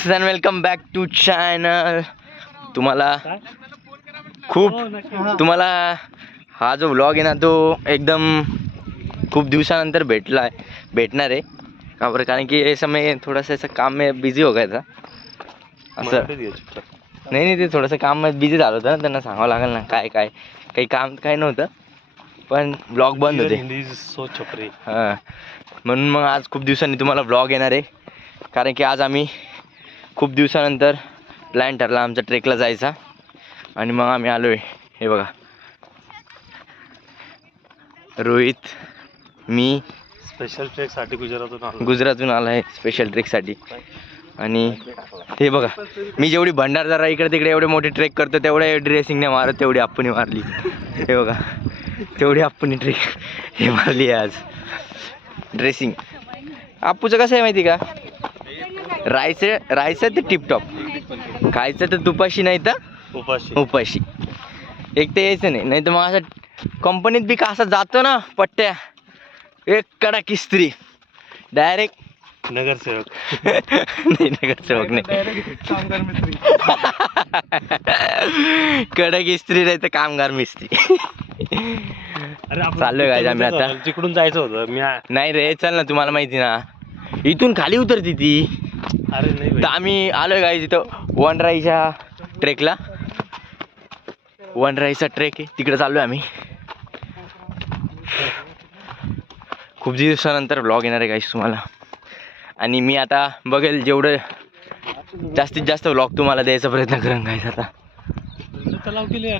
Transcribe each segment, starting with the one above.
Guys and welcome back to channel. तुम्हाला हा जो व्लॉग आहे ना तो एकदम खूप दिवसानंतर भेटणार आहे का बरं, कारण की हे समय थोडासा ऐसा काम में बिझी हो गया था. असं नाही ते थोडंसं काम मध्ये बिझी झालं होतं ना, त्यांना सांगावं लागेल ना काय काही काम काही नव्हतं, पण व्लॉग बंद होते. हां, म्हणून मग आज खूप दिवसांनी तुम्हाला व्लॉग येणार आहे, कारण की आज आम्ही खूप दिवसानंतर प्लॅन ठरला आमचा ट्रेकला जायचा. आणि मग आम्ही आलो आहे. हे बघा, रोहित, मी स्पेशल ट्रेकसाठी गुजरातून आला आहे स्पेशल ट्रेकसाठी. आणि हे बघा, मी जेवढी भंडारदरा इकडे तिकडे एवढे मोठे ट्रेक करतो तेवढे ड्रेसिंग नाही मारत, तेवढी आप्पूने मारली. हे बघा, तेवढी आप्पूने ट्रेक हे मारली आहे आज. ड्रेसिंग आप्पूचं कसं आहे माहिती का, राहायचं तर टिपटॉप, खायचं तर तुपाशी नाही तर उपाशी. एक तर यायचं नाही तर मग असं कंपनीत बी का असं जातो ना पट्ट्या, एक कडक इस्त्री डायरेक्ट नगरसेवक. नाही नगरसेवक नाही, कडक इस्त्री नाही तर कामगार मिस्त्री. अरे चाललोय गाईज आम्ही आता. तिकडून जायचं होतं मी. नाही रे, चल ना, तुम्हाला माहिती ना इथून खाली उतरती ती. अरे नाही तर आम्ही आलोय गाईज इथं वनराईच्या ट्रेकला. वनराईचा ट्रेक आहे, तिकडे चाललोय आम्ही. खूप दिवसानंतर व्लॉग येणार आहे गाईज तुम्हाला. आणि मी आता बघेल जेवढं जास्तीत जास्त व्लॉग तुम्हाला द्यायचा प्रयत्न करेन गाईज. आता तलाव केले.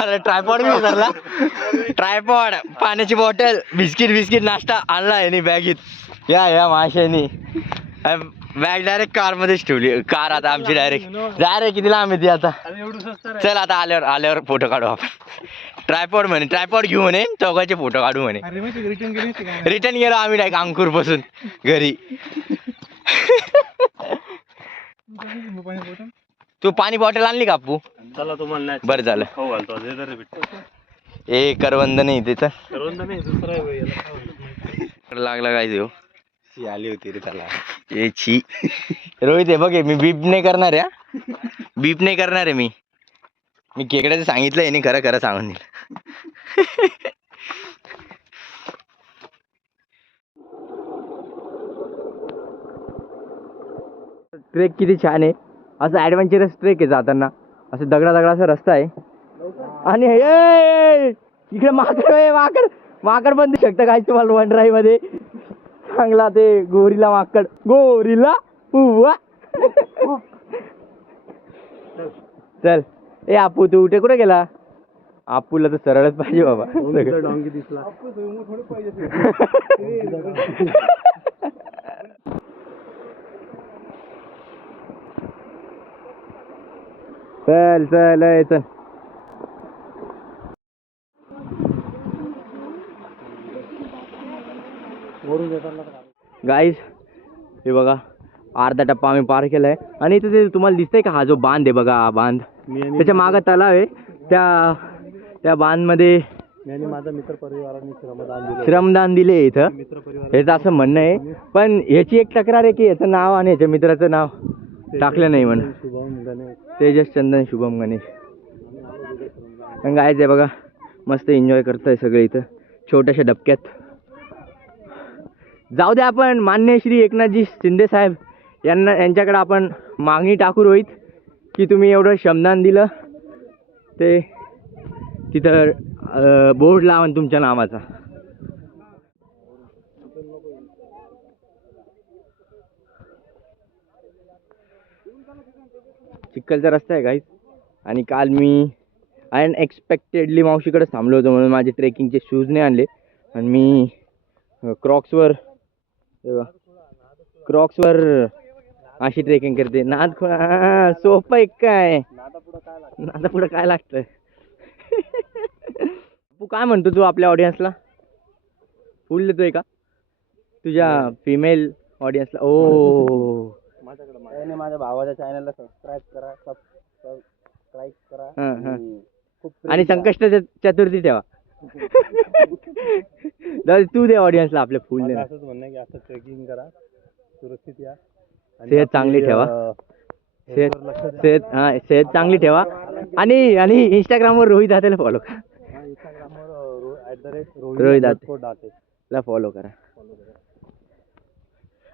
अरे ट्रायपॉड मी उतरला, ट्रायपॉड, पाण्याची बॉटल, बिस्किट नाश्ता आणला आहे बॅगीत. या माशानी बॅग डायरेक्ट कारमध्येच ठेवली. कार आता आमची डायरेक्ट किती लांब येते आता. चल आता आल्यावर फोटो काढू आपण. ट्रायपॉड म्हणे, ट्रायपॉड घेऊ म्हणे, चौघाचे फोटो काढू म्हणे. रिटर्न गेलो आम्ही डायरेक्ट अंकुर पासून घरी. तू पाणी बॉटल आणली का अप्पू? चला तुम्हाला बरं झालं. खाऊ घालतो. ए करवंद नाही त्याचा, करवंद नाही, दुसरा लागला काय देऊ. आली होती रे त्याला. ए छी रोहित, हे बघ, मी बीप नाही करणार आहे. बीप नाही करणार आहे मी केकड्याचं सांगितलंय नाही, खरं सांगून दिलं. ट्रेक किती छान आहे, असं ॲडव्हेंचरस ट्रेक आहे. जाताना असं दगडाचा रस्ता आहे. आणि इकडे माकड पण दिसू शकतं काय तुम्हाला वन ड्राईव्ह मध्ये. चांगला ते गोरीला उव्वा. चल ए आपू, तू उठे कुठे गेला? आपूला तर सरळच पाहिजे बाबा. डोंगी दिसला. चल गाईस, हे बघा, अर्धा टप्पा आम्ही पार केलाय. आणि इथे ते तुम्हाला दिसतंय का, हा जो बांध आहे बघा, हा बांध, त्याच्या मागं तलाव आहे. त्या बांधमध्ये माझा मित्र परिवाराने श्रमदान दिले इथं, ह्याचं असं म्हणणं आहे. पण ह्याची एक तक्रार आहे की याचं नाव आणि ह्याच्या मित्राचं नाव टाकलं नाही म्हणून. तेजस चंदन शुभम गणेश. गायच आहे बघा, मस्त एन्जॉय करतोय सगळे इथं छोट्याशा डबक्यात. जाऊ द्या, आपण माननीय श्री एकनाथजी शिंदे साहेब यांच्याकडे आपण मागणी टाकू रोहित, की तुम्ही एवढं श्रमदान दिलं ते तिथं बोर्ड लावा तुमच्या नावाचा. चिखलचा रस्ता आहे गाईस. आणि काल मी अनएक्सपेक्टेडली मावशीकडे थांबलो होतो म्हणून माझे ट्रेकिंगचे शूज नाही आणले. आणि मी क्रॉक्सवर अशी ट्रेकिंग करते. सोपं आहे काय, नादा पुढं काय लागतं. तू काय म्हणतो, तू आपल्या ऑडियन्सला फुल देतोय का तुझ्या फिमेल ऑडियन्सला? ओ माझ्या भावाच्या चॅनलला सबस्क्राईब करा. आणि संकष्ट चतुर्थी ठेवा. तू दे ऑडियन्सला आपल्या फुल दे. असंच म्हणणं की असं ट्रेकिंग करा, सुरक्षित या. सेहत चांगली ठेवा. सेहत चांगली ठेवा. आणि इंस्टाग्रामवर रोहित दातेला फॉलो करा. इंस्टाग्रामवर रोहित दाते ला फॉलो करा.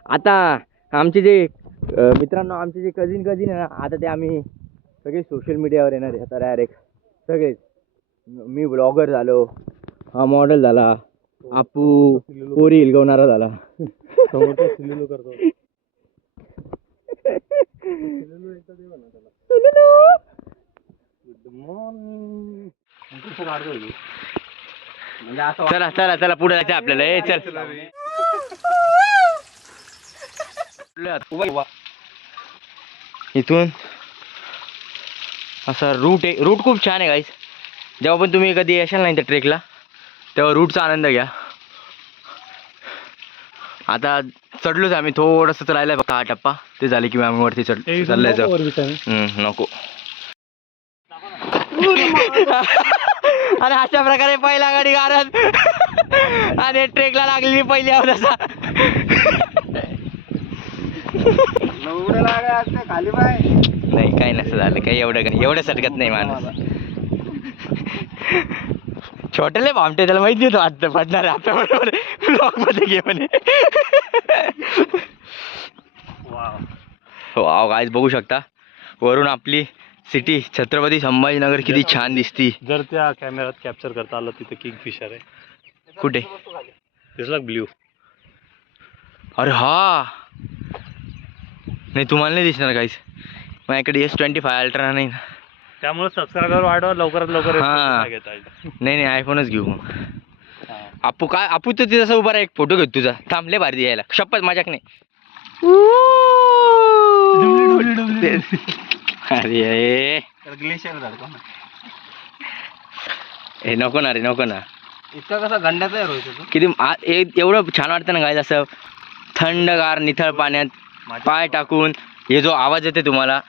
आता आमचे जे मित्रांनो, आमचे जे कझिन आहे ना, आता ते आम्ही सगळे सोशल मीडियावर येणार आहे आता डायरेक्ट सगळेच. मी ब्लॉगर झालो, हा मॉडेल झाला, आपू पोरी हिलगवणारा झाला. सिलेलो करतो. Good morning. म्हणजे असं चला चला चला पुढे जायचं आपल्याला. ए चल. इथून असा रूट आहे. रूट खूप छान आहे गाईस. जेव्हा पण तुम्ही कधी येशाल नाही त्या ट्रेकला तेव्हा रूटचा आनंद घ्या. आता चढलोच आम्ही, थोडंसं चढायला बघा हा टप्पा, ते झाले की आम्ही वरती चाललायचं. नको. आणि अशा प्रकारे पहिला गाडी गारत आणि ट्रेकला लागलेली पहिली अवस्था. खाली पाय नाही काही नसतं झालं, काही एवढं सटकत नाही माणूस. छोटेले भामटे त्याला माहिती होतं वाटतं पडणार आहे आपल्या बरोबर ब्लॉग मध्ये घे म्हणे. वाव गाईज बघू शकता वरून आपली सिटी छत्रपती संभाजीनगर किती छान दिसती. जर त्या कॅमेऱ्यात कॅप्चर करता आलं तिथे किंगफिशर आहे. कुठे दिसला ब्ल्यू. अरे हा नाही तुम्हाला नाही दिसणार गाईज. माझ्याकडे S25 अल्ट्रा नाही ना, त्यामुळे सबस्क्रायबर वाढवा लवकरात लवकर. हा. घेता येईल. नाही आयफोनच घेऊ मग. आपू तर तिथं उभा राहा, एक फोटो घेतो तुझा. थांबले भारी यायला शपथ मजाक नाही. अरे ग्लेशियर झालं हे नको ना रे, नको ना. इतका कसा गंड्याचा आहे रोहित. किती एवढं छान वाटतं ना गाईज, असं थंडगार निथळ पाण्यात पाय टाकून हे जो आवाज येते तुम्हाला,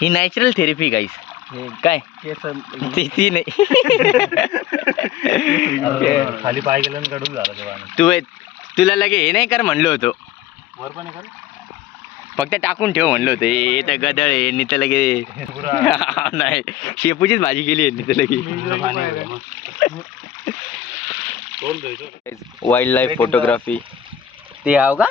ही नॅचरल थेरपी गाईज. काय ती नाही. खाली पाय गेलं कडून झालं. तुला लगे हे नाही कर म्हणलं होतं, वर पण कर फक्त टाकून ठेव म्हणलं होतं. हे तर गदळ आहे नि तर लगे नाही शेपूचीच भाजी केली आहे तर लगे. वाईल्ड लाईफ फोटोग्राफी ते हाव का,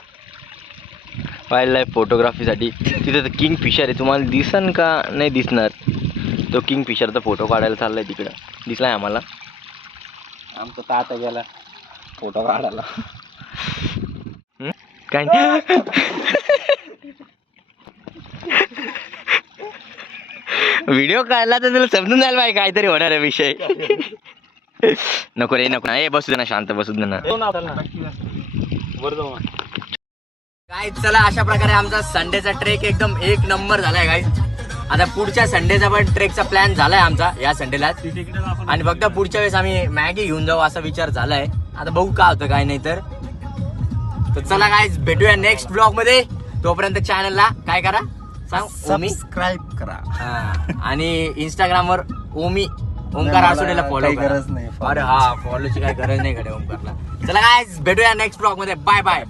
वाईल्ड लाईफ फोटोग्राफीसाठी तिथं तर किंग फिशर आहे. तुम्हाला दिसन का नाही दिसणार, तो किंग फिशरचा फोटो काढायला चाललाय तिकडं. दिसलाय आम्हाला. आमचं तात गेला फोटो काढायला. काय व्हिडिओ काढला तर तुला समजून जायला पाहिजे काहीतरी होणार आहे विषय. नको रे नको ना, बसू दे ना, शांत बसू दे ना. काय चला अशा प्रकारे आमचा संडेचा ट्रेक एकदम एक नंबर झालाय गाईज. आता पुढच्या संडेचा पण ट्रेकचा प्लॅन झालाय आमचा या संडेलाच. आणि फक्त पुढच्या वेळेस आम्ही मॅगी घेऊन जाऊ असा विचार झालाय. आता बघू काय होतं काय नाही तर चला गाईज भेटूया नेक्स्ट ब्लॉग मध्ये. तोपर्यंत चॅनलला काय करा सांग, सबस्क्राईब करा. आणि इंस्टाग्रामवर ओमकार आसोडेला फॉलो करा. नाही. अरे हा फॉलोची काय गरज नाही कडे ओमकारला. चला गाईज भेटूया नेक्स्ट ब्लॉग मध्ये. Bye bye.